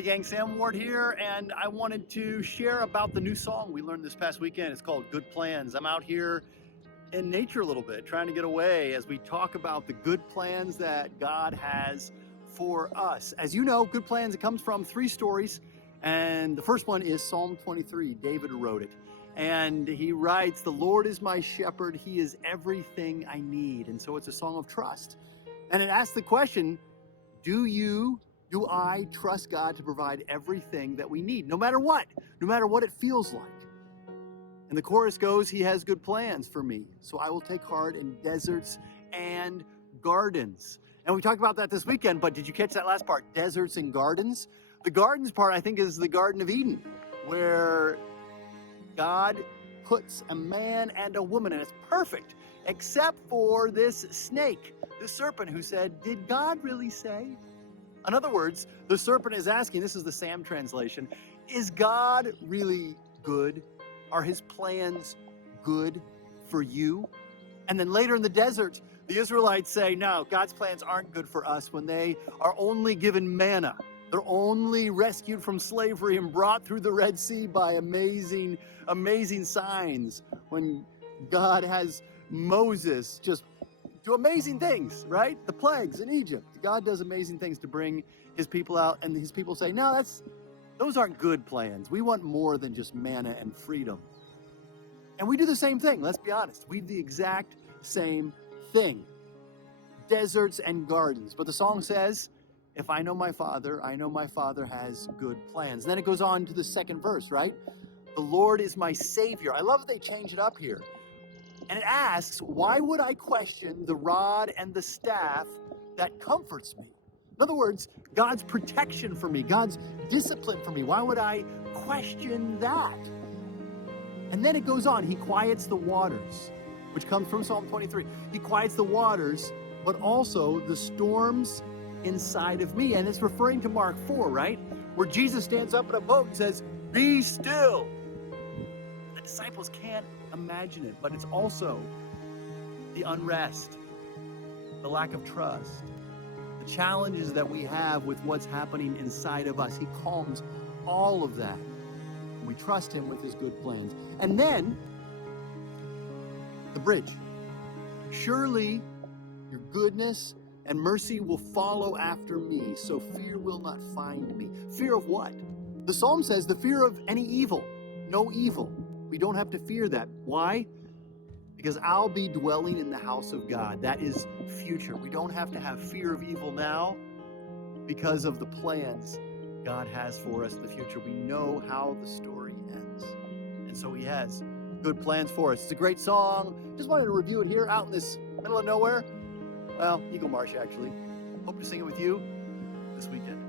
Hey gang, Sam Ward here, and I wanted to share about the new song we learned this past weekend. It's called Good Plans. I'm out here in nature a little bit, trying to get away as we talk about the good plans that God has for us. As you know, Good Plans, it comes from 3 stories, and the first one is Psalm 23. David wrote it, and he writes, "The Lord is my shepherd, he is everything I need." And so it's a song of trust. And it asks the question, do I trust God to provide everything that we need, no matter what it feels like? And the chorus goes, "He has good plans for me, so I will take heart in deserts and gardens." And we talked about that this weekend, but did you catch that last part? Deserts and gardens? The gardens part, I think, is the Garden of Eden, where God puts a man and a woman, and it's perfect, except for this snake, this serpent, who said, "Did God really say?" In other words, the serpent is asking, this is the Sam translation, is God really good? Are his plans good for you? And then later in the desert, the Israelites say, no, God's plans aren't good for us when they are only given manna. They're only rescued from slavery and brought through the Red Sea by amazing, amazing signs. When God has Moses just do amazing things, right? The plagues in Egypt. God does amazing things to bring his people out, and his people say, no, those aren't good plans. We want more than just manna and freedom. And we do the same thing, let's be honest. We do the exact same thing. Deserts and gardens. But the song says, if I know my Father, I know my Father has good plans. And then it goes on to the second verse, right? The Lord is my Savior. I love that they change it up here. And it asks, why would I question the rod and the staff that comforts me? In other words, God's protection for me, God's discipline for me. Why would I question that? And then it goes on, he quiets the waters, which comes from Psalm 23. He quiets the waters, but also the storms inside of me. And it's referring to Mark 4, right? Where Jesus stands up in a boat and says, "Be still." The disciples can't imagine it, but it's also the unrest, the lack of trust, the challenges that we have with what's happening inside of us. He calms all of that. We trust him with his good plans. And then the bridge. Surely your goodness and mercy will follow after me, so fear will not find me. Fear of what? The psalm says the fear of any evil, no evil. We don't have to fear that. Why? Because I'll be dwelling in the house of God. That is future. We don't have to have fear of evil now because of the plans God has for us in the future. We know how the story ends. And so he has good plans for us. It's a great song. Just wanted to review it here out in this middle of nowhere. Well, Eagle Marsh, actually. Hope to sing it with you this weekend.